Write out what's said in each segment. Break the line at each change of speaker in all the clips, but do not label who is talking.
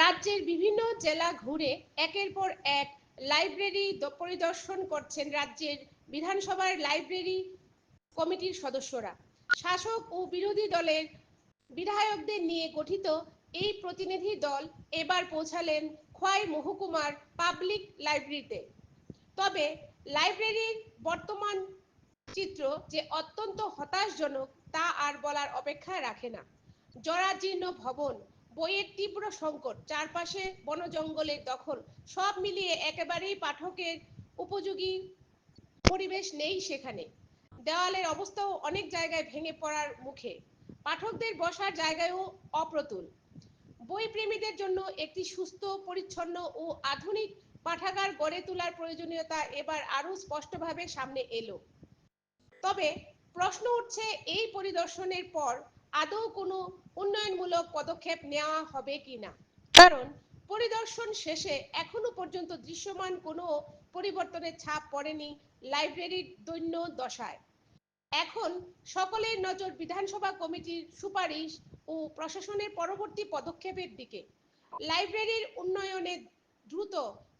রাজ্যের বিভিন্ন জেলা ঘুরে একের পর এক লাইব্রেরি পরিদর্শন করছেন রাজ্যের বিধানসভার লাইব্রেরি কমিটির সদস্যরা। শাসক ও বিরোধী দলের বিধায়কদের নিয়ে গঠিত এই প্রতিনিধি দল এবার পৌঁছালেন খোয়াই মহকুমার পাবলিক লাইব্রেরিতে তবে লাইব্রেরির বর্তমান চিত্র যে অত্যন্ত হতাশজনক তা আর বলার অপেক্ষা রাখে না। জরাজীর্ণ ভবন বইয়ের তীব্র সংকট, চারপাশে বন জঙ্গলের দখল, সব মিলিয়ে একেবারেই পাঠকের উপযোগী পরিবেশ নেই সেখানে। দেওয়ালের অবস্থাও অনেক জায়গায় ভেঙে পড়ার মুখে। পাঠকদের বসার জায়গায়ও অপ্রতুল। বই প্রেমীদের জন্য একটি সুস্থ, পরিচ্ছন্ন ও আধুনিক পাঠাগার গড়ে তোলার প্রয়োজনীয়তা এবার আরও স্পষ্টভাবে সামনে এলো। তবে প্রশ্ন উঠছে, এই পরিদর্শনের পর আদৌ কোনো উন্নয়নমূলক পদক্ষেপ নেওয়া হবে কিনা? কারণ পরিদর্শন শেষে এখনও পর্যন্ত দৃশ্যমান কোনো পরিবর্তনের ছাপ পড়েনি লাইব্রেরির দৈন্য দশায়। এখন সকলের নজর বিধানসভা কমিটির সুপারিশ ও প্রশাসনের পরবর্তী পদক্ষেপের দিকে। লাইব্রেরির উন্নয়নে দ্রুত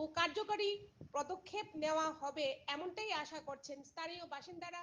ও কার্যকরী পদক্ষেপ নেওয়া হবে এমনটাই আশা করছেন স্থানীয় বাসিন্দারা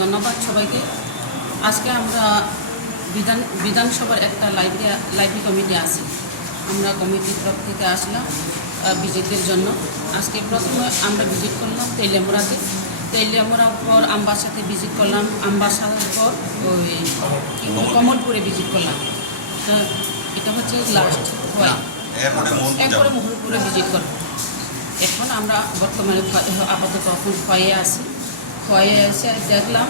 ধন্যবাদ সবাইকে। আজকে আমরা বিধান বিধানসভার একটা লাইব্রেরি লাইব্রেরি কমিটি আছে। আমরা কমিটির তরফ থেকে আসলাম ভিজিটের জন্য। আজকে প্রথমে আমরা ভিজিট করলাম তেলিয়ামুড়াতে। তেলিয়ামুড়ার পর আমবাসাতে ভিজিট করলাম আমবাসার পর ওই কমলপুরে ভিজিট করলাম। তো এটা হচ্ছে লাস্ট হয়।
এরপরে মোহন
ভিজিট করব এখন আমরা বর্তমানে আপাতত এখন খয়ে আছি। খয়ে এসে দেখলাম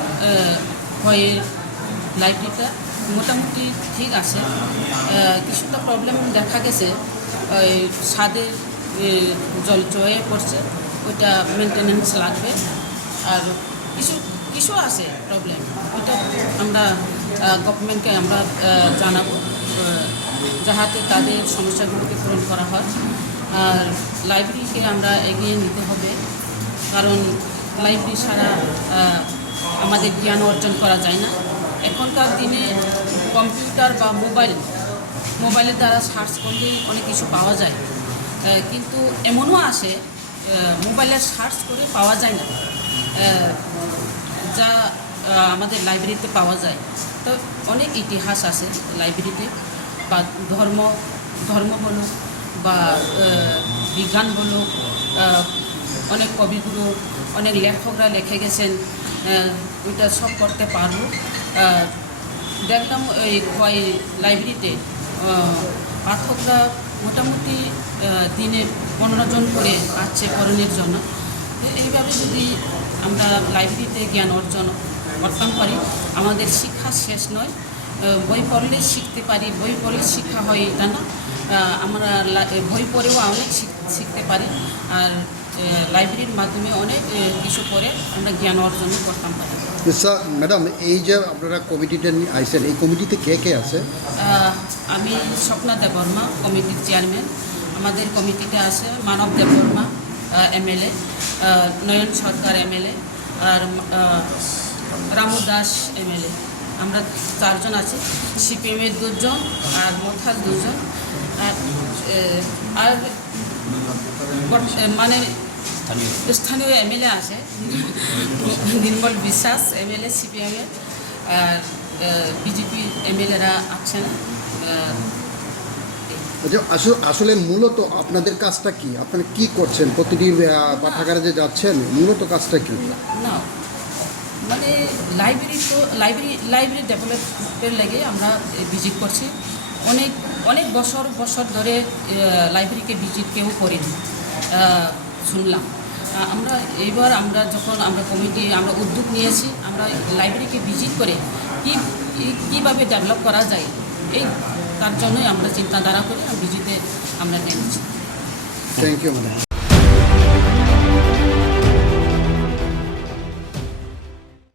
খয়ে লাইব্রেরিটা মোটামুটি ঠিক আছে। কিছুটা প্রবলেম দেখা গেছে ওই এ, জল চয়ে পড়ছে ওইটা মেনটেনেন্স লাগবে। আর কিছু কিছু আছে প্রবলেম ওইটা আমরা গভর্নমেন্টকে আমরা জানাব যাহাতে তাদের সমস্যাগুলোকে পূরণ করা হয়। আর লাইব্রেরিকে আমরা এগিয়ে নিতে হবে কারণ লাইব্রেরি আহ, আমাদের জ্ঞান অর্জন করা যায় না। এখনকার দিনে কম্পিউটার বা মোবাইল মোবাইলের দ্বারা সার্চ করলেই অনেক কিছু পাওয়া যায়। কিন্তু এমনও আসে মোবাইলে সার্চ করে পাওয়া যায় না। যা আমাদের লাইব্রেরিতে পাওয়া যায়। তো অনেক ইতিহাস আছে লাইব্রেরিতে বা ধর্ম ধর্ম বলো বা বিজ্ঞান আহ, অনেক কবিগুলো অনেক লেখকরা লিখে গেছেন ওইটা সব করতে পারব। দেখলাম এই কয় লাইব্রেরিতে পাঠকরা মোটামুটি দিনে পনেরো জন করে আসছে পড়ানোর জন্য। এইভাবে যদি আমরা লাইব্রেরিতে জ্ঞান অর্জন করতাম পারি আমাদের শিক্ষা শেষ নয়। বই পড়লে শিখতে পারি, বই পড়লে শিক্ষা হয়, এটা না? আমরা বই পড়েও অনেক শিখ- শিখতে পারি। আর লাইব্রেরির মাধ্যমে অনেক কিছু করে আমরা জ্ঞান অর্জন করতাম পারি
স্যার ম্যাডাম এই যে আপনারা কমিটিটা নিয়ে আইসেন এই কমিটিতে কে কে আছে?
আমি স্বপ্না দেববর্মা কমিটির চেয়ারম্যান আমাদের কমিটিতে আছে মানব দেববর্মা এমএলএ নয়ন সরকার এমএলএ আর রামু দাস এমএলএ আমরা চারজন আছি সিপিএমের দুজন আর মথাল দুজন। আর মানে স্থানীয়? এমএলএ আছে। নির্মল বিশ্বাস এমএলএ সিপিএমের আর বিজেপি এমএলএরা আছেন
আচ্ছা আসলে মূলত আপনাদের কাজটা কি? আপনারা কি করছেন? প্রতিটি পাঠাগারে যে যাচ্ছেন মূলত কাজটা কি?
না মানে লাইব্রেরি তো লাইব্রেরি লাইব্রেরি ডেভেলপের লেগে আমরা ভিজিট করছি। অনেক অনেক বছর বছর ধরে লাইব্রেরিকে ভিজিট কেউ করিনি। শুনলাম। আমরা এইবার আমরা যখন আমরা কমিটি, আমরা উদ্যোগ নিয়েছি, আমরা লাইব্রেরিকে ভিজিট করে কী কীভাবে ডেভেলপ করা যায়, এই তার জন্যই আমরা চিন্তাধারা করে ভিজিটে আমরা নিয়েছি
থ্যাংক ইউ ম্যাডাম